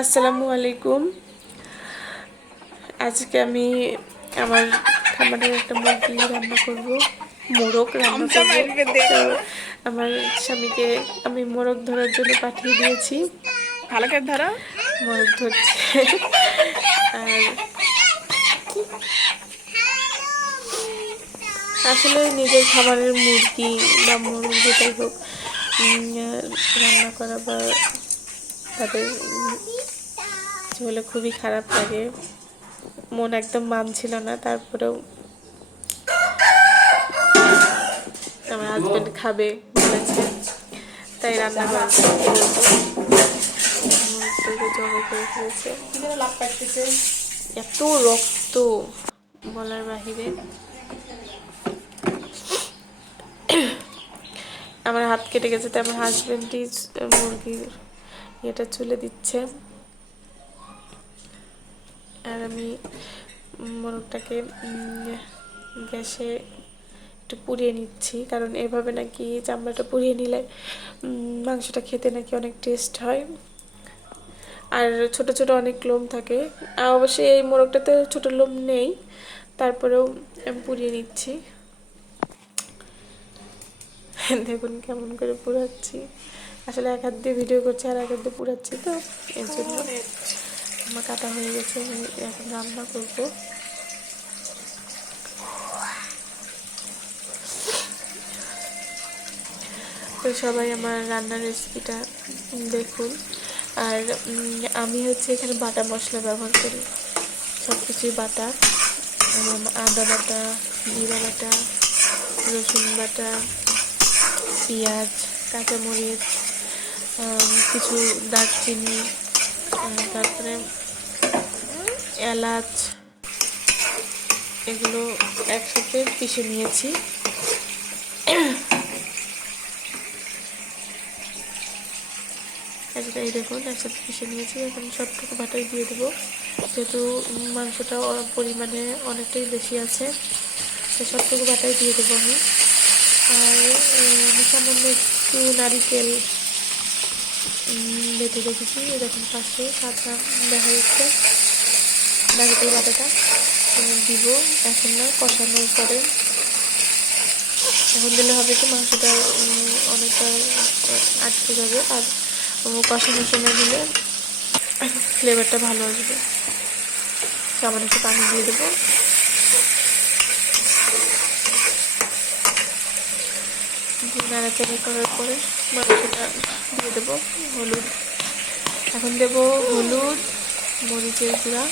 আসসালামু আলাইকুম। আজকে আমি আমার খাবারের একটা মুরগি রান্না করব মোরগ রান্না করব। তো আমার স্বামীকে আমি মোরগ ধরার জন্য পাঠিয়ে দিয়েছি। ভালো করে ধরো। মোরগ ধরছে। আর আসলে নিজের খাবারের মুরগি বা মোরগ যেটাই হোক রান্না করা বা তাদের হলে খুবই খারাপ লাগে। মন একদম মানছিল না, তারপরেও আমার হাজব্যান্ড খাবে বলেছে। তাই রান্না করা এত রক্ত বলার বাহিরে। আমার হাত কেটে গেছে, তাই আমার হাজবেন্ডই মুরগির ইয়েটা চলে দিচ্ছে। আর আমি মোরগটাকে গ্যাসে একটু পুড়িয়ে নিচ্ছি। কারণ এভাবে নাকি চামড়াটা পুড়িয়ে নিলে মাংসটা খেতে নাকি অনেক টেস্ট হয়। আর ছোট ছোট অনেক লোম থাকে। অবশ্যই এই মোরগটাতে ছোট লোম নেই। তারপরেও আমি পুড়িয়ে নিচ্ছি। দেখুন কেমন করে পুড়াচ্ছি। আসলে এক হাত দিয়ে ভিডিও করছি আর এক হাত দিয়ে পুড়াচ্ছি তো, এর জন্য। আমার কাটা হয়ে গেছে, আমি এখন রান্না করব। তো সবাই আমার রান্নার রেসিপিটা দেখুন। আর আমি হচ্ছে এখানে বাটা মশলা ব্যবহার করি। সব কিছুই বাটা আদা বাটা, জিরা বাটা, রসুন বাটা, পেঁয়াজ, কাঁচামরিচ কিছু দারচিনি তারপরে এলাচ, এগুলো একসাথে পিষে নিয়েছি। এই দেখুন, একসাথে পিষে নিয়েছি। এখন সবটুকু বাটাই দিয়ে দেবো। যেহেতু মাংসটা পরিমাণে অনেকটাই বেশি আছে সবটুকু বাটাই দিয়ে দেবো আমি। আর সামান্য একটু নারিকেল বেটে রেখেছি। এরকম পাশে কাঁচা দেখা যাচ্ছে। নারিকেল বাটাটা দিব। এখন না, কষানোর পরে। এখন দিলে হবে কি, মাংসটা অনেকটা আটকে যাবে। আর কষানোর সময় দিলে ফ্লেভারটা ভালো আসবে। সামান্য একটু পানি দিয়ে দেবো। নাড়াচাড়া করার পরে মাংসটা দিয়ে দেবো হলুদ। এখন দেবো হলুদ, মরিচের গুঁড়া।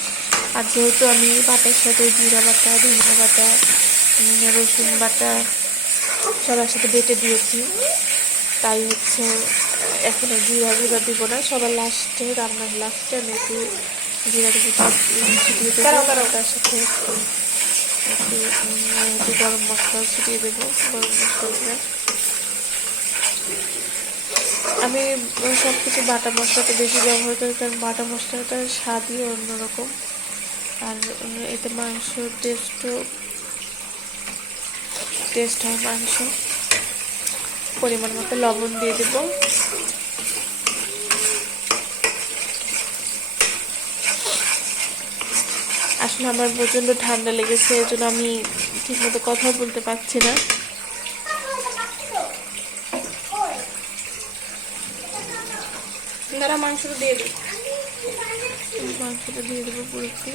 আর যেহেতু আমি বাটার সাথে জিরা বাটা ধনিয়া বাটা রসুন বাটা সবার সাথে বেটে দিয়েছি তাই হচ্ছে এখন জিরা গুঁড়া দিব না। সবার লাস্টে রান্নার লাস্টে আমি একটু জিরা গুঁড়া ছিটিয়ে দেবো তার সাথে একটু গরম মশলাও ছিটিয়ে দেবো গরম মশলা আমি সব কিছু বাটা মশলাটা বেশি ব্যবহার করি কারণ বাটা মশলাটার স্বাদই অন্যরকম। আর এতে মাংস টেস্টও টেস্ট হয় মাংস। পরিমাণ মতো লবণ দিয়ে দেব। আসলে আমার প্রচণ্ড ঠান্ডা লেগেছে এর জন্য আমি ঠিকমতো কথা বলতে পারছি না। দাঁড়া, মাংসটা দিয়ে দিই মাংসটা দিয়ে দেবো পুরোপুরি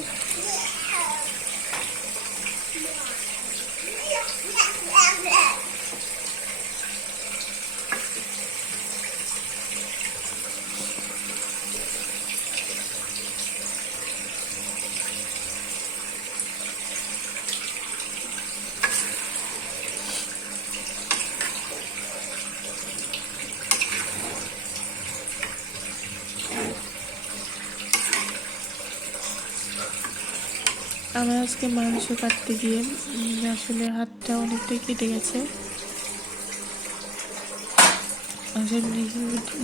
আমার আজকে মাংস কাটতে গিয়ে আসলে হাতটা অনেকটাই কেটে গেছে।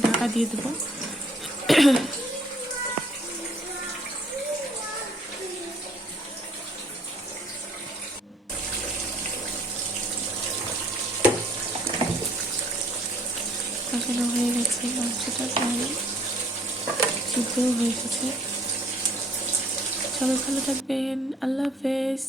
ঢাকা দিয়ে দেবো। হয়ে গেছে মাংসটা প্রায় ভাতেও হয়ে গেছে। সবাই ভালো থাকবেন। আল্লাহ হাফেজ।